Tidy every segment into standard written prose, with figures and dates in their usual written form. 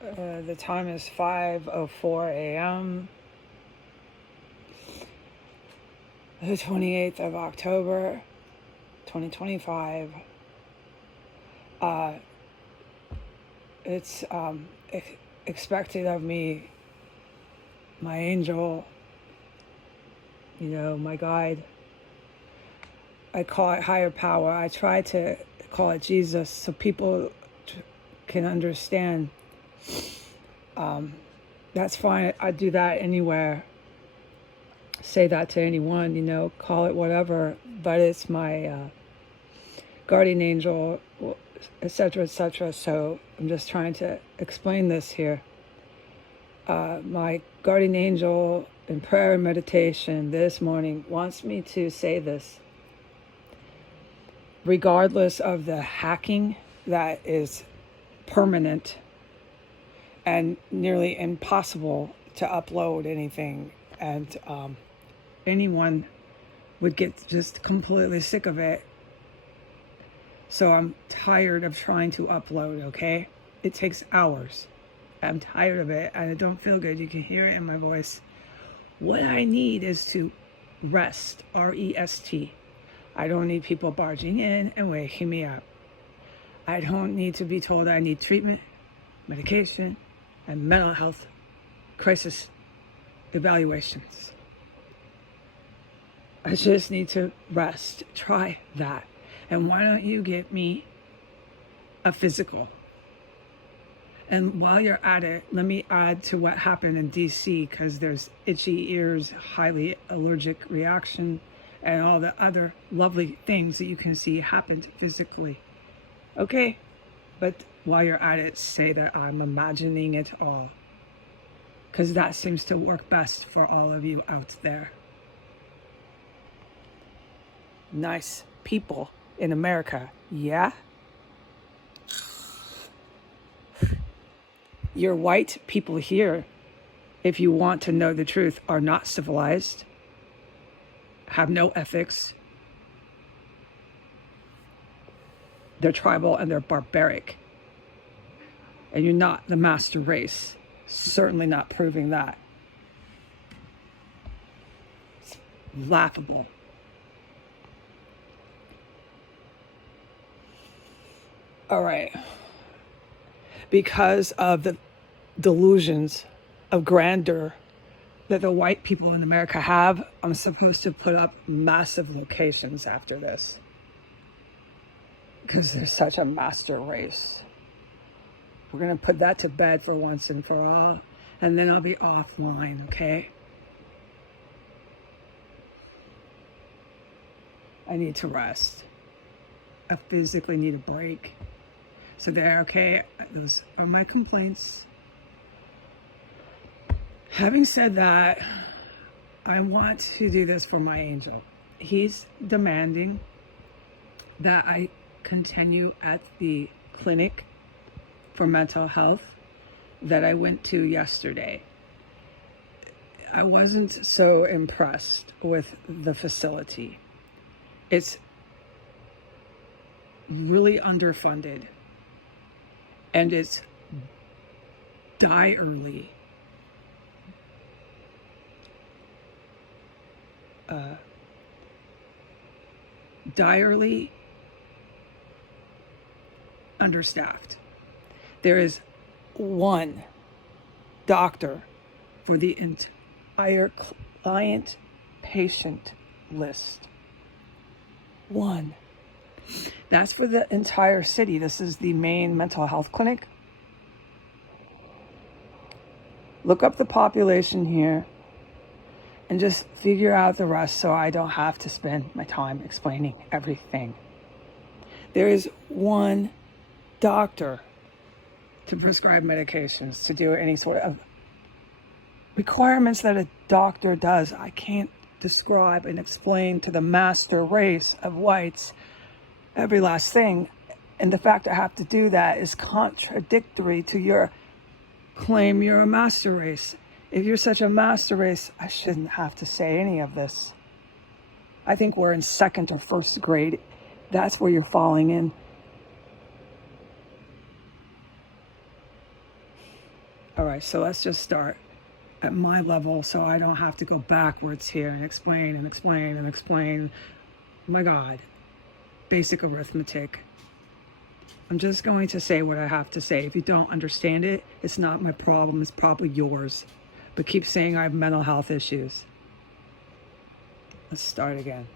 The time is 5:04 a.m. the 28th of October, 2025. Uh, it's expected of me, my angel, my guide. I call it higher power. I try to call it Jesus so people can understand. That's fine. I do that anywhere. Say that to anyone, call it whatever. But it's my guardian angel, etc., etc. So I'm just trying to explain this here. My guardian angel in prayer and meditation this morning wants me to say this. Regardless of the hacking that is permanent and nearly impossible to upload anything, and anyone would get just completely sick of it. So I'm tired of trying to upload, okay? It takes hours. I'm tired of it and I don't feel good. You can hear it in my voice. What I need is to rest, R-E-S-T. I don't need people barging in and waking me up. I don't need to be told I need treatment, medication, and mental health crisis evaluations. I just need to rest. Try that. And why don't you get me a physical? And while you're at it, let me add to what happened in DC, because there's itchy ears, highly allergic reaction, and all the other lovely things that you can see happened physically. Okay, but while you're at it, say that I'm imagining it all, because that seems to work best for all of you out there. Nice people in America, yeah? Your white people here, if you want to know the truth, are not civilized, have no ethics, they're tribal and they're barbaric. And you're not the master race. Certainly not proving that. It's laughable. All right. Because of the delusions of grandeur that the white people in America have, I'm supposed to put up massive locations after this. Because they're such a master race. We're going to put that to bed for once and for all. And then I'll be offline, okay? I need to rest. I physically need a break. So there, okay, those are my complaints. Having said that, I want to do this for my angel. He's demanding that I continue at the clinic for mental health that I went to yesterday. I wasn't so impressed with the facility. It's really underfunded. And it's direly understaffed. There is one doctor for the entire client patient list. One. That's for the entire city. This is the main mental health clinic. Look up the population here and just figure out the rest so I don't have to spend my time explaining everything. There is one doctor to prescribe medications, to do any sort of requirements that a doctor does. I can't describe and explain to the master race of whites every last thing. And the fact I have to do that is contradictory to your claim you're a master race. If you're such a master race, I shouldn't have to say any of this. I think we're in second or first grade. That's where you're falling in. All right, so let's just start at my level so I don't have to go backwards here and explain and explain and explain. My God, basic arithmetic. I'm just going to say what I have to say. If you don't understand it, it's not my problem, it's probably yours. But keep saying I have mental health issues. Let's start again.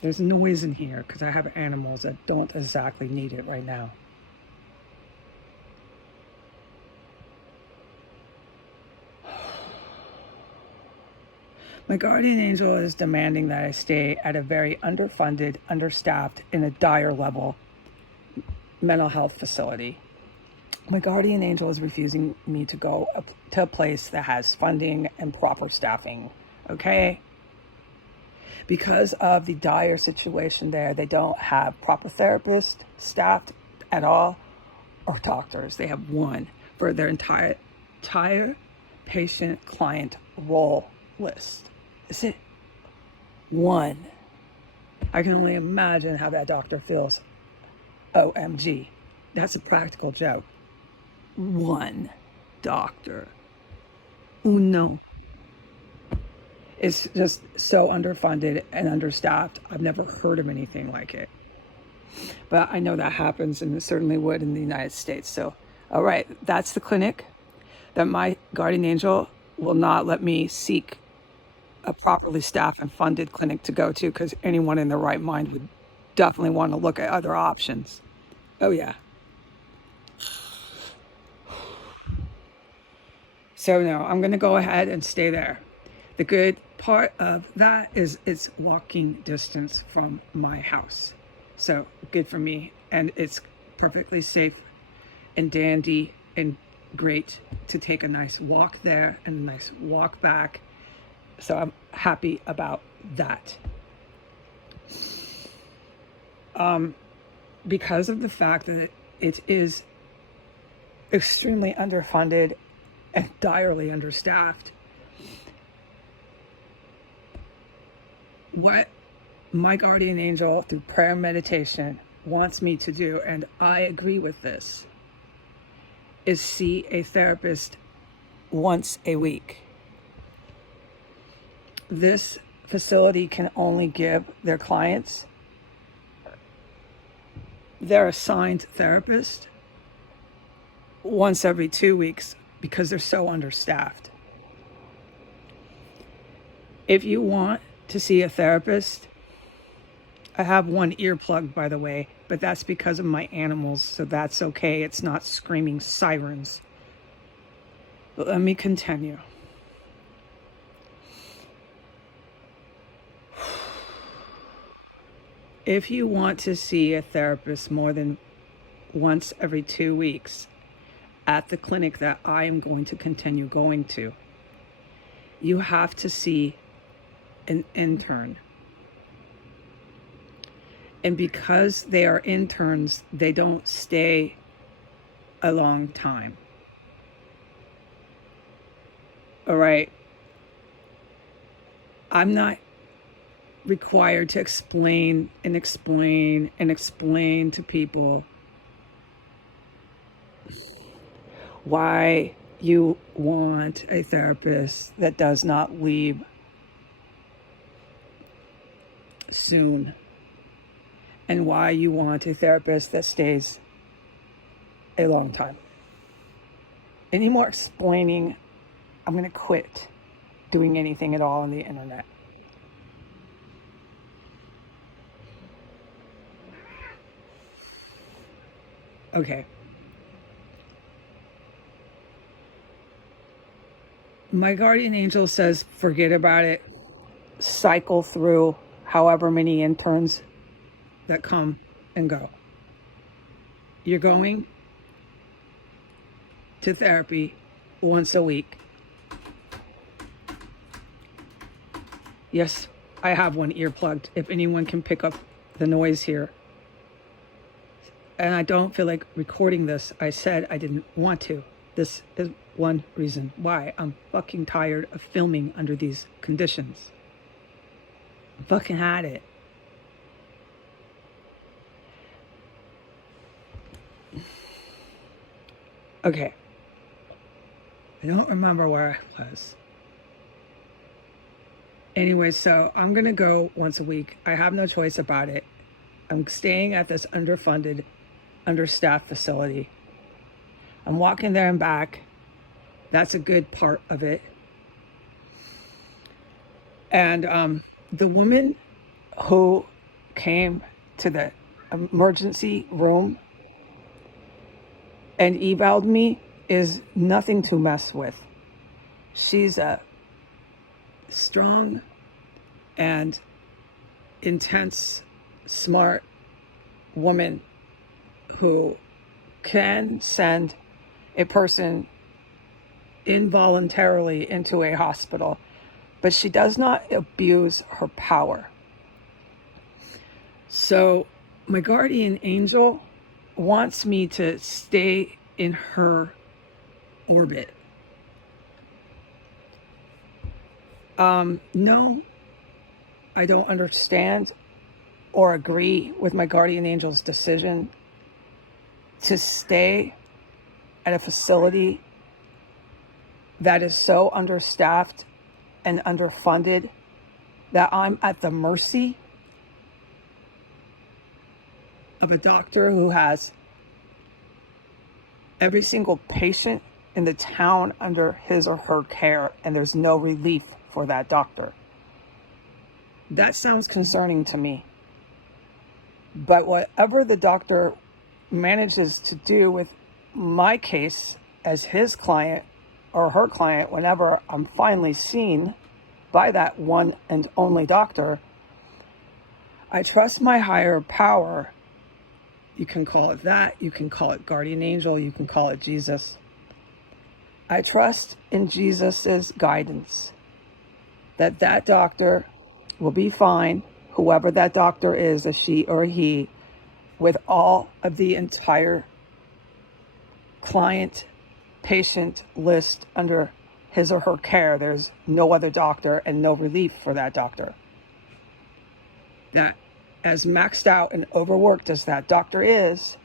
There's noise in here because I have animals that don't exactly need it right now. My guardian angel is demanding that I stay at a very underfunded, understaffed, in a dire level mental health facility. My guardian angel is refusing me to go to a place that has funding and proper staffing, okay? Because of the dire situation there, they don't have proper therapists staffed at all or doctors. They have one for their entire patient client role list. Is it one? I can only imagine how that doctor feels. OMG, that's a practical joke. One doctor. Uno. It's just so underfunded and understaffed. I've never heard of anything like it. But I know that happens, and it certainly would in the United States. So, all right, that's the clinic that my guardian angel will not let me seek a properly staffed and funded clinic to go to, because anyone in their right mind would definitely want to look at other options. Oh, yeah. So, no, I'm going to go ahead and stay there. The good part of that is it's walking distance from my house. So, good for me. And it's perfectly safe and dandy and great to take a nice walk there and a nice walk back. So I'm happy about that. Because of the fact that it is extremely underfunded and direly understaffed, what my guardian angel through prayer and meditation wants me to do, and I agree with this, is see a therapist once a week. This facility can only give their clients their assigned therapist once every 2 weeks because they're so understaffed. If you want to see a therapist, I have one earplug, by the way, but that's because of my animals, so that's okay. It's not screaming sirens. But let me continue. If you want to see a therapist more than once every 2 weeks at the clinic that I am going to continue going to, you have to see an intern. And because they are interns, they don't stay a long time. All right. I'm not required to explain and explain and explain to people why you want a therapist that does not leave soon, and why you want a therapist that stays a long time. Any more explaining, I'm going to quit doing anything at all on the internet. Okay. My guardian angel says, forget about it. Cycle through however many interns that come and go. You're going to therapy once a week. Yes, I have one ear plugged, if anyone can pick up the noise here. And I don't feel like recording this. I said I didn't want to. This is one reason why I'm fucking tired of filming under these conditions. I fucking had it. Okay. I don't remember where I was. Anyway, so I'm going to go once a week. I have no choice about it. I'm staying at this underfunded, understaffed facility. I'm walking there and back. That's a good part of it. And the woman who came to the emergency room and eval'd me is nothing to mess with. She's a strong and intense, smart woman who can send a person involuntarily into a hospital, but she does not abuse her power. So my guardian angel wants me to stay in her orbit. No, I don't understand or agree with my guardian angel's decision to stay at a facility that is so understaffed and underfunded that I'm at the mercy of a doctor who has every single patient in the town under his or her care, and there's no relief for that doctor. That sounds concerning to me. But whatever the doctor manages to do with my case as his client or her client, whenever I'm finally seen by that one and only doctor, I trust my higher power. You can call it that. You can call it guardian angel. You can call it Jesus. I trust in Jesus's guidance that that doctor will be fine, whoever that doctor is, a she or a he, with all of the entire client patient list under his or her care. There's no other doctor and no relief for that doctor. That, as maxed out and overworked as that doctor is,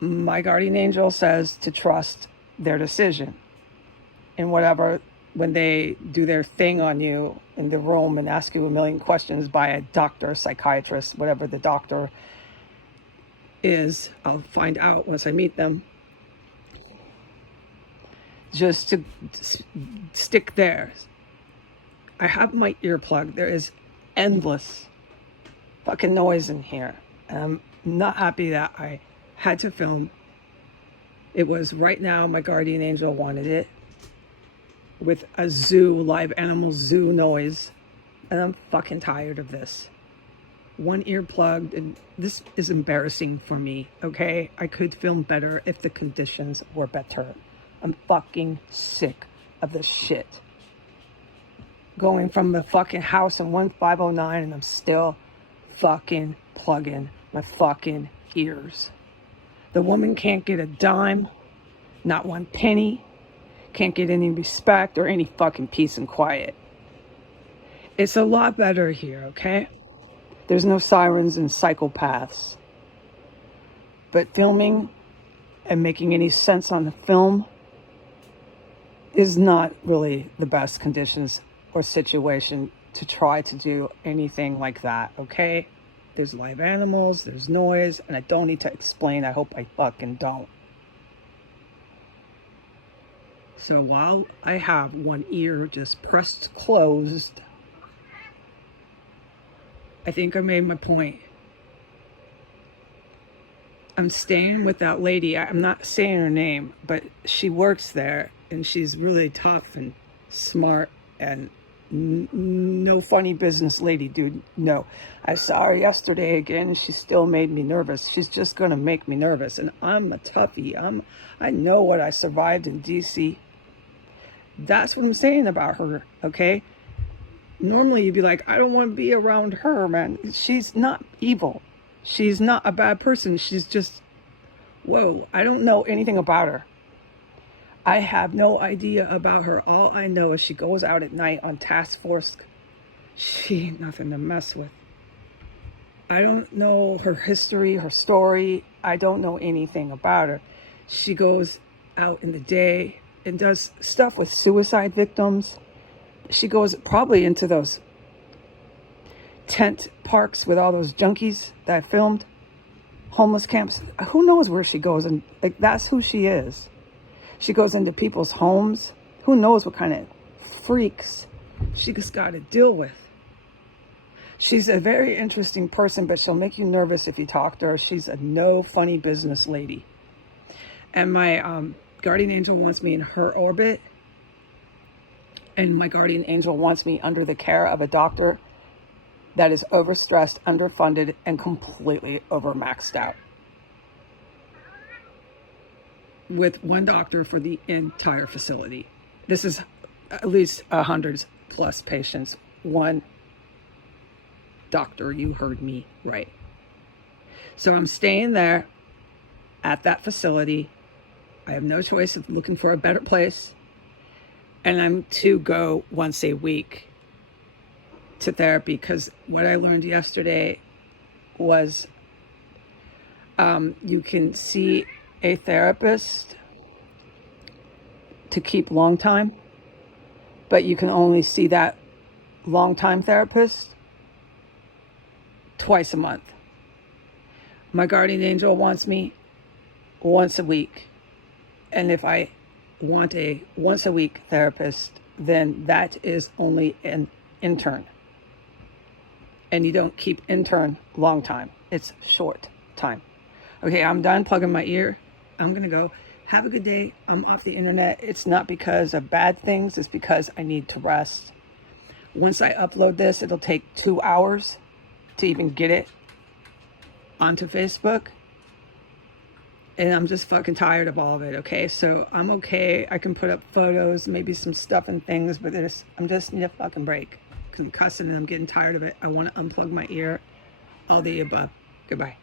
my guardian angel says to trust their decision in whatever, when they do their thing on you in the room and ask you a million questions by a doctor, psychiatrist, whatever the doctor is. I'll find out once I meet them. Just to stick there. I have my earplug. There is endless fucking noise in here. And I'm not happy that I had to film. It was right now, my guardian angel wanted it, with a zoo, live animal zoo noise. And I'm fucking tired of this. One ear plugged, and this is embarrassing for me, okay? I could film better if the conditions were better. I'm fucking sick of this shit. Going from the fucking house in 1509, and I'm still fucking plugging my fucking ears. The woman can't get a dime, not one penny, can't get any respect or any fucking peace and quiet. It's a lot better here, okay? There's no sirens and psychopaths. But filming and making any sense on the film is not really the best conditions or situation to try to do anything like that, okay? There's live animals, there's noise, and I don't need to explain. I hope I fucking don't. So while I have one ear just pressed closed, I think I made my point. I'm staying with that lady. I'm not saying her name, but she works there, and she's really tough and smart and no funny business lady, dude. No. I saw her yesterday again, and she still made me nervous. She's just going to make me nervous. And I'm a toughie. I know what I survived in DC. That's what I'm saying about her, okay? Normally you'd be like, I don't want to be around her, man. She's not evil. She's not a bad person. She's just, whoa, I don't know anything about her. I have no idea about her. All I know is she goes out at night on task force. She ain't nothing to mess with. I don't know her history, her story. I don't know anything about her. She goes out in the day and does stuff with suicide victims. She goes probably into those tent parks with all those junkies that I filmed, homeless camps. Who knows where she goes? And like, that's who she is. She goes into people's homes. Who knows what kind of freaks she just got to deal with. She's a very interesting person, but she'll make you nervous if you talk to her. She's a no funny business lady. And my guardian angel wants me in her orbit. And my guardian angel wants me under the care of a doctor that is overstressed, underfunded, and completely overmaxed out. With one doctor for the entire facility. This is at least 100 plus patients. One doctor, you heard me right. So I'm staying there at that facility. I have no choice of looking for a better place. And I'm to go once a week to therapy, because what I learned yesterday was you can see a therapist to keep long time, but you can only see that long time therapist twice a month. My guardian angel wants me once a week. And if I want a once a week therapist, then that is only an intern. And you don't keep intern long time. It's short time. Okay, I'm done plugging my ear. I'm going to go. Have a good day. I'm off the internet. It's not because of bad things. It's because I need to rest. Once I upload this, it'll take 2 hours to even get it onto Facebook. And I'm just fucking tired of all of it, okay? So I'm okay. I can put up photos, maybe some stuff and things, but I'm just need a fucking break. Because I'm cussing and I'm getting tired of it. I want to unplug my ear. All the above. Goodbye.